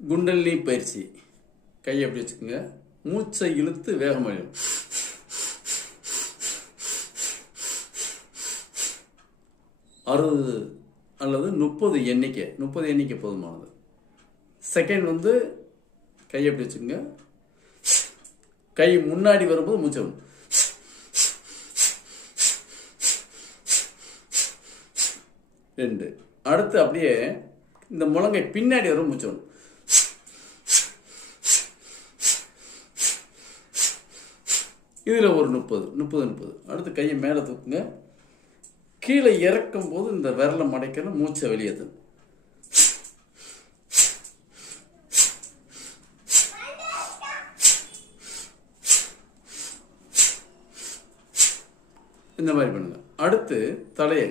குண்டலினி பயிற்சி. கையை எப்படி வச்சுக்கோங்க, மூச்சை இழுத்து வேகமாக 60 அல்லது 30 எண்ணிக்கை போதுமானது. செகண்ட் கையை எப்படி வச்சுக்கோங்க, கை முன்னாடி வரும்போது மூச்சை விடும். ரெண்டு. அடுத்து அப்படியே இந்த முழங்கை பின்னாடி வரும் மூச்சை விடும். இதில் ஒரு 30. அடுத்து கையை மேலே தூக்குங்க. கீழே இறக்கும் போது இந்த விரலை மடைக்கிற மூச்சை வெளியேற்று. இந்த மாதிரி பண்ணுங்க. அடுத்து தலையை